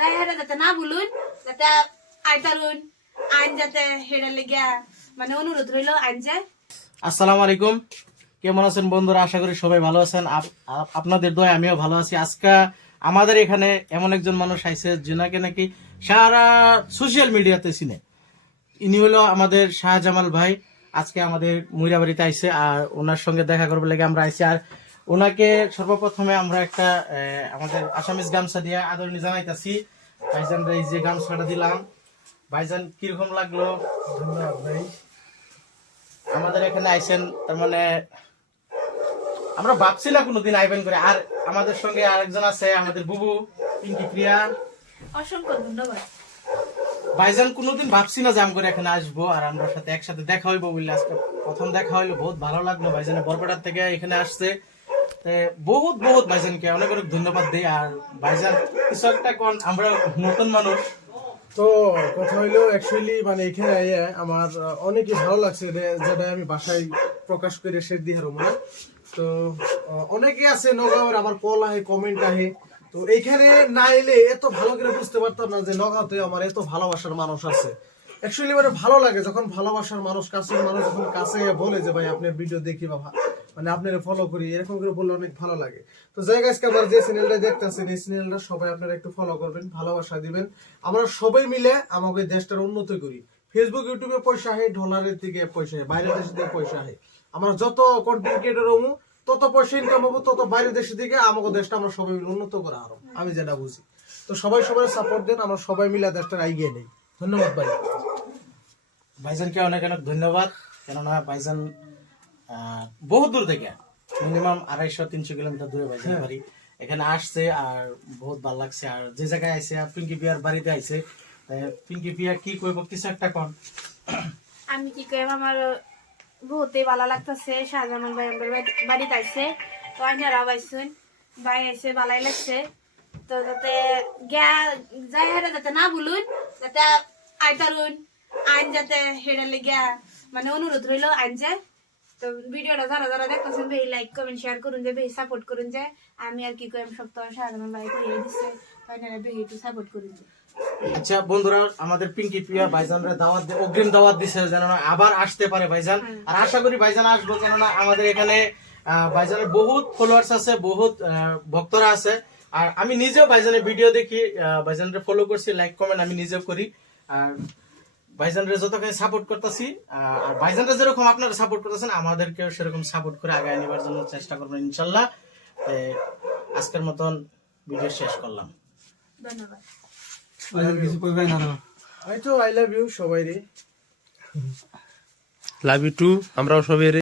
যাই হেরা যাতে না বলুন, যাতে আইতারুন আইন যাতে হেরা লেগিয়া মানে অনুরোধ রইল আইন যায়। আসসালামু আলাইকুম, কেমন আছেন বন্ধুরা? আশা করি সবাই ভালো আছেন। আপনাদের দোয়ায় আমিও ভালো আছি। আজকে আমাদের এখানে এমন একজন মানুষ আইছে যিনাকে নাকি সারা সোশ্যাল মিডিয়াতে চিনে। ইনি হলো আমাদের শাহজামাল ভাই। আজকে আমাদের মুইরাবাড়িতে আইছে আর ওনার সঙ্গে দেখা করবার লেগে আমরা আইছি। আর ওনাকে সর্বপ্রথমে আমরা একটা আমাদের আসামিজ গামছা দিয়ে আদরণী জানাইতাছি। ভাইজান এই যে গামছাটা দিলাম, ভাইজান কিরকম লাগলো? ধন্যবাদ ভাই। আমাদের এখানে আইছেন, তার মানে আমরা ভাবছি না কোনোদিন আইবেন করে। আর আমাদের সঙ্গে আরেকজন আছে আমাদের বুবু পিঙ্কি প্রিয়া। অসংখ্য ধন্যবাদ ভাইজান। কোনোদিন ভাবছি না যে আমরা এখানে আসবো আর আমরা সাথে একসাথে দেখা হইবো বললে আজকে প্রথম দেখা হইলো। বহুত ভালো লাগলো। ভাইজানের বরপেটার থেকে এখানে আসছে, বহুত বহুত ভাইজানকে অনেক অনেক ধন্যবাদ দিই। আর ভাইজান কিছু একটা কোন, আমরা নতুন মানুষ তো কথা হইলো অ্যাকচুয়ালি মানে এখানে আইয়া আমার অনেকই ভালো লাগছে, যেটা আমি বাসায় প্রকাশ করে সে দিয়ে না। তো অনেকে আছে নগাঁওয়ের আমার কল আহে, কমেন্ট আহে। তো এইখানে না এলে এত ভালো করে বুঝতে পারতাম না যে নগাঁওতে আমার এত ভালোবাসার মানুষ আছে। অ্যাকচুয়ালি মানে ভালো লাগে যখন ভালোবাসার মানুষ, কাছের মানুষ যখন কাছে বলে যে ভাই আপনার ভিডিও দেখি বা মানে আপনারা ফলো করি, এরকম করে বললে অনেক ভালো লাগে। তো জায়গা আজকে আমার যে চ্যানেলটা দেখতেছেন এই চ্যানেলটা সবাই আপনারা একটু ফলো করবেন, ভালোবাসা দিবেন। আমরা সবাই মিলে আমাদের দেশটার উন্নতি করি। ফেসবুক ইউটিউবে পয়সা আহে, ডলারের দিকে পয়সা আহে, বাইরের দেশের দিকে পয়সা আহে। আমরা যত কন্টেন্ট ক্রিয়েটর হবো তত পয়সা ইনকাম হবো, তত বাইরের দেশের দিকে আমাদের দেশটা আমরা সবাই মিলে উন্নত করা আরো, আমি যেটা বুঝি। তো সবাই সবাই সাপোর্ট দেন, আমরা সবাই মিলে দেশটা এগিয়ে নেই। ধন্যবাদ ভাই। ভাইজানকে অনেক অনেক ধন্যবাদ। কেননা ভাইজান বহু দূর থেকে, মিনিমাম 250-300 কিলোমিটার দূরে ভাইজান বাড়ি। এখানে আসছে আর বহুত ভালো লাগছে। আর যে জায়গায় আইছে পিঙ্কি পিয়ার বাড়িতে আইছে, পিঙ্কি পিয়া কি কইব কিছু একটা কন। আমি কি কই, আমার বহুতই ভালো লাগতেছে। শাহজামাল ভাই আমাদের বাড়িতে আইছে, তো আইনারা বাইছুন ভাই আইছে, ভালাই লাগছে। তো যাতে যাই হেরা যাতে না বলুন, যাতে আইতারুন আইন যাতে হেরা লেগিয়া মানে অনুরোধ রইল আইন যায়। তো ভিডিওটা যারা যারা দেখতেছেন বেশি লাইক কমেন্ট শেয়ার করুন, যে বেশি সাপোর্ট করুন। যে আমি আর কি কই, আমি সপ্তাহ শাহজামাল ভাই কইয়ে দিচ্ছে, আইনারা বেশি একটু সাপোর্ট করুন। আচ্ছা বন্ধুরা, আমাদের পিঙ্কি প্রিয়া ভাইজানরা দাওয়াত অগ্রিম দাওয়াত দিছে যেন আবার আসতে পারে ভাইজান। আর আশা করি ভাইজান আসবো, কেননা আমাদের এখানে ভাইজানের বহুত ফলোয়ার্স আছে, বহুত ভক্তরা আছে। আর আমি নিজেও ভাইজানের ভিডিও দেখি, ভাইজানরে ফলো করছি, লাইক কমেন্ট আমি নিজেও করি। আর ভাইজানরে যতখানি সাপোর্ট করতেছি, আর ভাইজানরা যেরকম আপনারা সাপোর্ট করতেছেন আমাদেরকেও সেরকম সাপোর্ট করে আগায় নেবার জন্য চেষ্টা করবেন ইনশাল্লাহ। আজকের মতন ভিডিও শেষ করলাম। ধন্যবাদ। আই লাভ ইউ সবাই রে। Love you too. আমরাও সবাই